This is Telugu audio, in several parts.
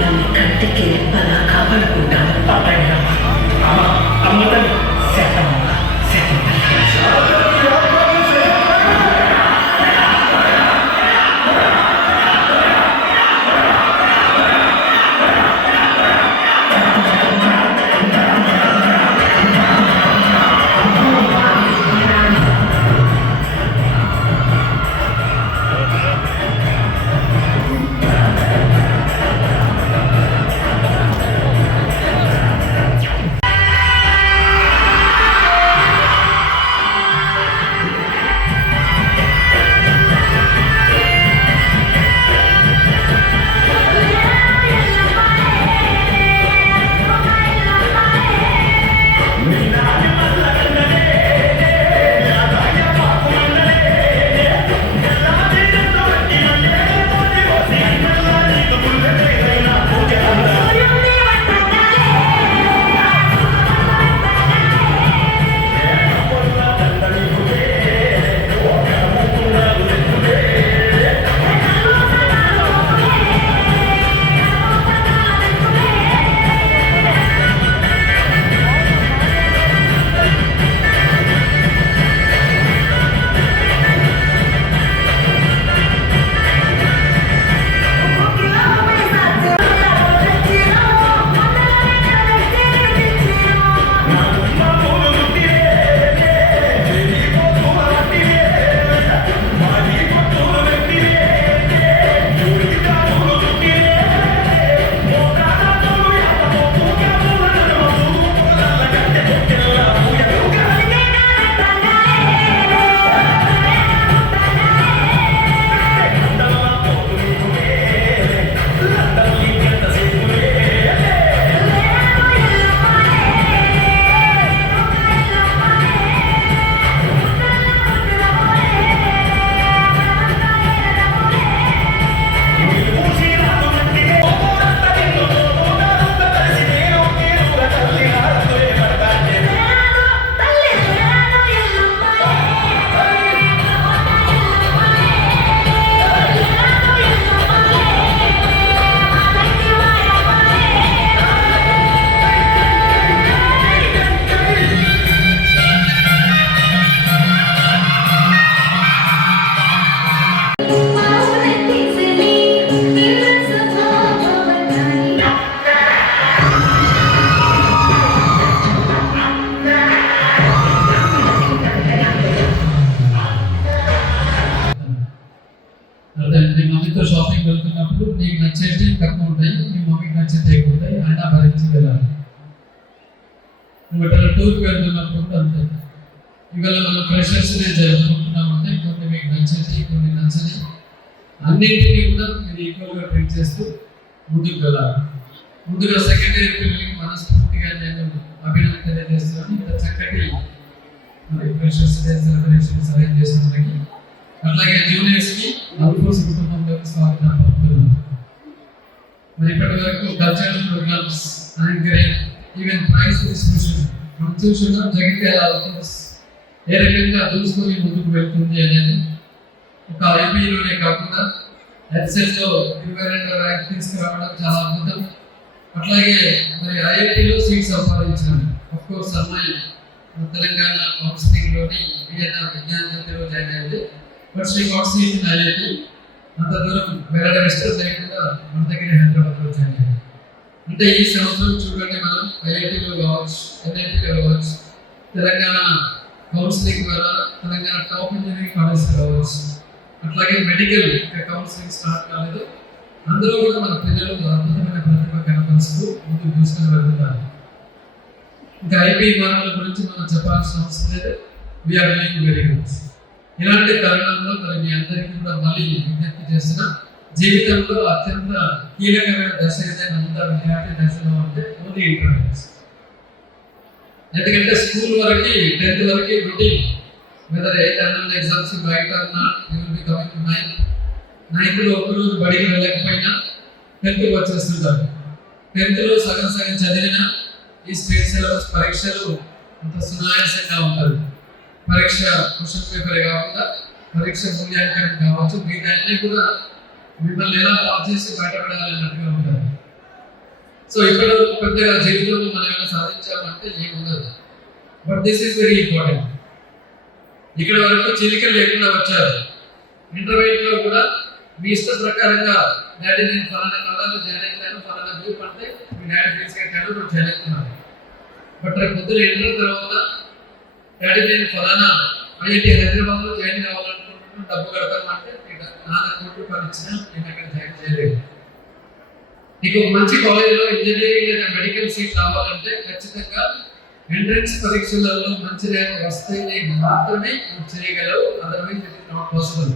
నన్ను కంటికి రెప్పలా కాపాడుకుంటాను. అమ్మతని శాతమ్మ శాతం మీ మమ్మీతో షాపింగ్ వెళ్తున్నప్పుడు నీకు నచ్చేటి తక్కువ ఉంటాయి, మీ మమ్మీకి నచ్చేటి ఎక్కువ ఉంటాయి, అయినా భరించి వెళ్ళాలి. నువ్వు ఇట్లా టూర్కి వెళ్తున్నప్పుడు అంతే. ఇవాళ మనం ఫ్రెషర్స్ డే జరుపుకుంటున్నామంటే కొన్ని మీకు నచ్చేటి కొన్ని నచ్చని అన్నింటినీ కూడా మీరు ఈక్వల్గా ట్రీట్ చేస్తూ ముందుకు వెళ్ళాలి. ముందుగా సెకండరీ పిల్లలకి మనస్ఫూర్తిగా నేను అభినందన తెలియజేస్తున్నాను. ఇంత చక్కటి మరి ఫ్రెషర్స్ డే సెలబ్రేషన్స్ అరేంజ్ చేసినందుకు. అలాగే జూనియర్స్ కి అల్ఫోస్ కుటుంబంలోకి స్వాగతం పలుకుతున్నాను. మరి ఇప్పటి వరకు cultural programs anchoring even prize distribution మనం చూస్తున్నాం. జగిత్యాల అల్ఫోస్ ఏ రకంగా దూసుకొని ముందుకు వెళ్తుంది అనేది ఒక ఐపీలోనే కాకుండా ఎస్ఎల్లో 22వ ర్యాంక్ తీసుకురావడం చాలా అద్భుతం. అట్లాగే మరి ఐఐటీలో సీట్ సంపాదించినాను. ఆఫ్ కోర్స్ అమ్మాయి తెలంగాణ కౌన్సిలింగ్ లోని విజ్ఞాన జ్యోతిలో జాయిన్ అయింది. But she got seat in IIT. అంత దూరం వేరే డిస్టెన్స్ లేకుండా మన దగ్గర హైదరాబాద్లో జాయిన్ అయ్యింది. అంటే ఈ సంవత్సరం చూడండి, మనం ఐఐటీలో కావచ్చు, ఎన్ఐటీలో కావచ్చు, తెలంగాణ కౌన్సిలింగ్ ద్వారా తెలంగాణ టాప్ ఇంజనీరింగ్ కాలేజ్ కావచ్చు, అట్లాగే మెడికల్ కౌన్సిలింగ్ స్టార్ట్ కాలేదు. అందులో కూడా మన పిల్లలు అద్భుతమైన ప్రతిభ కనపరుస్తూ ముందుకు తీసుకొని వెళ్తున్నారు. ఇంకా ఐపీ విమానాల గురించి మనం చెప్పాల్సిన అవసరం లేదు. We are doing very good. ఇలాంటి తరుణంలో మరి మీ అందరికీ కూడా మళ్ళీ విజ్ఞప్తి చేస్తున్న జీవితంలో అత్యంత కీలకమైన దశ ఏదైనా ఉందా విద్యార్థి దశలో అంటే ఓన్లీ ఇంటర్మీడియట్. ఎందుకంటే స్కూల్ వరకు 10th వరకు routine, whether 8th annual exams right or not, you will be coming to 9th లో ఒకరోజు బడికి వెళ్ళకపోయినా 10th వచ్చేస్తుంటారు. 10th లో సగం చదివినా ఈ స్టేట్ సిలబస్ పరీక్షలు అంత సునాయాసంగా ఉంటుంది. పరీక్ష క్వశ్చన్ పేపర్ కాకుండా పరీక్ష మూల్యాంకనం కావచ్చు, వీటన్నీ కూడా మిమ్మల్ని ఎలా పాస్ చేసి బయటపడాలి అన్నట్టుగా ఉంటుంది. సో ఇప్పటి వరకు పెద్దగా జీవితంలో మనం ఏమైనా సాధించామంటే ఏముండదు. But this is very important. ఇక్కడ వరకు చిలికలు లేకుండా వచ్చారు. ఇంటర్వ్యూలో కూడా మీ ఇష్ట ప్రకారంగా డాడీ నేను ఫలానా కాలంలో జాయిన్ అయినాను, ఫలానా గ్రూప్ అంటే మీ డాడీ ఫీజు కట్టాడు, నువ్వు జాయిన్ అవుతున్నాను. బట్ రేపు పొద్దున ఇంటర్ తర్వాత డాడీ నేను ఫలానా ఐఐటి హైదరాబాద్లో జాయిన్ కావాలనుకుంటున్నాను, డబ్బు కడతాను అంటే నాన్న కోట్లు పని ఇచ్చినా నేను అక్కడ జాయిన్ చేయలేదు. నీకు మంచి కాలేజీలో ఇంజనీరింగ్ లేదా మెడికల్ సీట్ రావాలంటే ఖచ్చితంగా ఎంట్రన్స్ పరీక్షలలో మంచి ర్యాంక్ వస్తేనే మాత్రమే నువ్వు చేయగలవు. Otherwise it is not possible.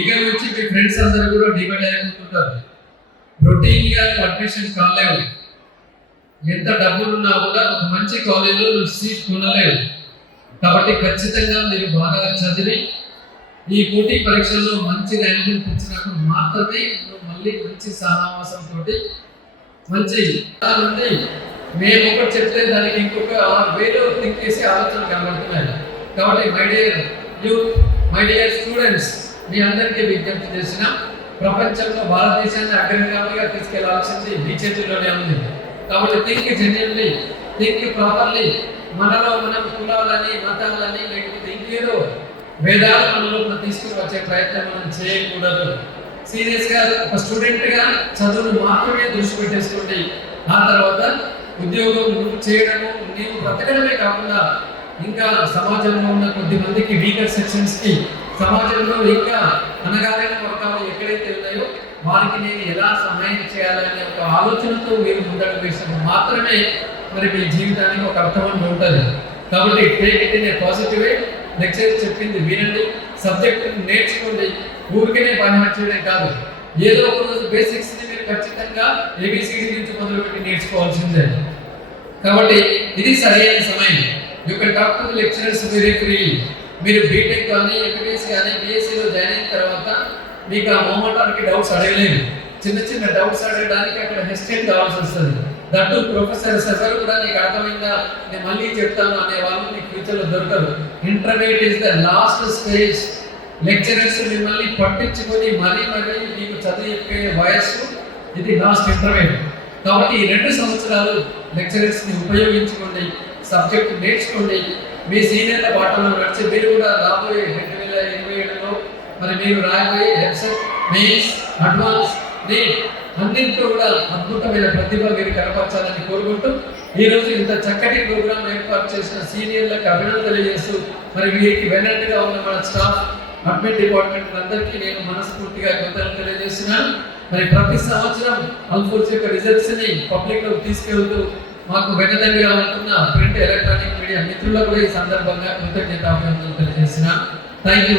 ఇక్కడ నుంచి మీ ఫ్రెండ్స్ అందరూ కూడా డివైడ్ అయిపోతుంటారు. రొటీన్గా అడ్మిషన్ కాలేవు. ఎంత డబ్బులు ఉన్నా కూడా ఒక మంచి కాలేజీలో నువ్వు సీట్ కొనలేవు. కాబట్టి ఖచ్చితంగా మీరు బాగా చదివి ఈ పోటీ పరీక్షల్లో మంచి ర్యాంకులు తెచ్చినప్పుడు మాత్రమే నువ్వు మళ్ళీ మంచి సహవాసంతో మంచి నుండి మేము ఒకటి చెప్తే దానికి ఇంకొక వేరే థింక్ చేసి ఆలోచన కనబడుతున్నాయి. కాబట్టి my dear youth, my dear students, మీ అందరికీ విజ్ఞప్తి చేసిన ప్రపంచంలో భారతదేశాన్ని అగ్రగామిగా తీసుకెళ్లాల్సింది మీ చేతుల్లోనే ఉంది. కాబట్టి థింక్ జెన్యున్లీ, థింక్ ప్రాపర్లీ. మనలో మనం కులాలని, మతాలని, లేకపోతే ఇంకేదో వేదాలు మనలో తీసుకుని వచ్చే ప్రయత్నం మనం చేయకూడదు. సీరియస్గా ఒక స్టూడెంట్గా చదువును మాత్రమే దృష్టి పెట్టేసుకోండి. ఆ తర్వాత ఉద్యోగం నువ్వు చేయడము, నీవు బ్రతకడమే కాకుండా ఇంకా సమాజంలో ఉన్న కొద్ది మందికి, వీకర్ సెక్షన్స్కి, సమాజంలో ఇంకా అనగారైన వర్గాలు ఎక్కడైతే ఉన్నాయో వారికి నేను ఎలా సహాయం చేయాలనే ఒక ఆలోచనతో మీరు ముందడుగు వేసినప్పుడు మాత్రమే మరి మీ జీవితానికి ఒక అర్థవంతం ఉంటుంది. కాబట్టి take it in a positive way. Lecture చెప్పింది వినండి, సబ్జెక్ట్ నేర్చుకోండి. ఊరికేనే పని చేయడం కాదు, ఏదో ఒక రోజు బేసిక్స్ ని మీరు ఖచ్చితంగా ఏబిసిడి నుంచి మొదలుపెట్టి నేర్చుకోవాల్సిందే. కాబట్టి ఇది సరైన సమయం. You can talk to lecturers very free. మీరు బీటెక్ కానీ, ఎంపీఎస్ కానీ, బిఎస్సీలో జాయిన్ అయిన తర్వాత మీకు ఆ మొమెంటానికి డౌట్స్ అడగలేదు. చిన్న చిన్న డౌట్స్ అడగడానికి అక్కడ హెసిటేట్ కావాల్సి వస్తుంది. దట్టు ప్రొఫెసర్ ఎవరు కూడా నీకు అర్థమైందా, నేను మళ్ళీ చెప్తాను అనే వాళ్ళు నీకు ఫ్యూచర్లో దొరకరు. Intermediate is the last stage. Lecturers మిమ్మల్ని పట్టించుకొని మరీ మీకు చదువు చెప్పే వయస్సు ఇది లాస్ట్ ఇంటర్మీడియట్. కాబట్టి ఈ 2 సంవత్సరాలు లెక్చరర్స్ని ఉపయోగించుకోండి, సబ్జెక్ట్ నేర్చుకోండి. మీ సీనియర్ల బాటలో నడిచి మీరు కూడా రాబోయే 2027లో మరి మీరు రాబోయే ఎంసెట్, మెయిన్స్, అడ్వాన్స్, నీట్ అన్నింటిలో కూడా అద్భుతమైన ప్రతిభ మీరు కనపరచాలని కోరుకుంటూ ఈరోజు ఇంత చక్కటి ప్రోగ్రాం ఏర్పాటు చేసిన సీనియర్లకు అభినందనలు తెలియజేస్తూ మరి వీరికి వెన్నట్టుగా ఉన్న మన స్టాఫ్, అడ్మిన్ డిపార్ట్మెంట్ అందరికీ నేను మనస్ఫూర్తిగా కృతజ్ఞతలు తెలియజేస్తున్నాను. మరి ప్రతి సంవత్సరం అల్ఫోర్స్ యొక్క రిజల్ట్స్ ని పబ్లిక్ లోకి తీసుకెళ్తూ మాకు వెన్నదండిగా ఉంటున్న ప్రింట్, ఎలక్ట్రానిక్ మీడియా మిత్రులకు కూడా ఈ సందర్భంగా కృతజ్ఞతాభినందనలు తెలియజేస్తున్నాను. Thank you.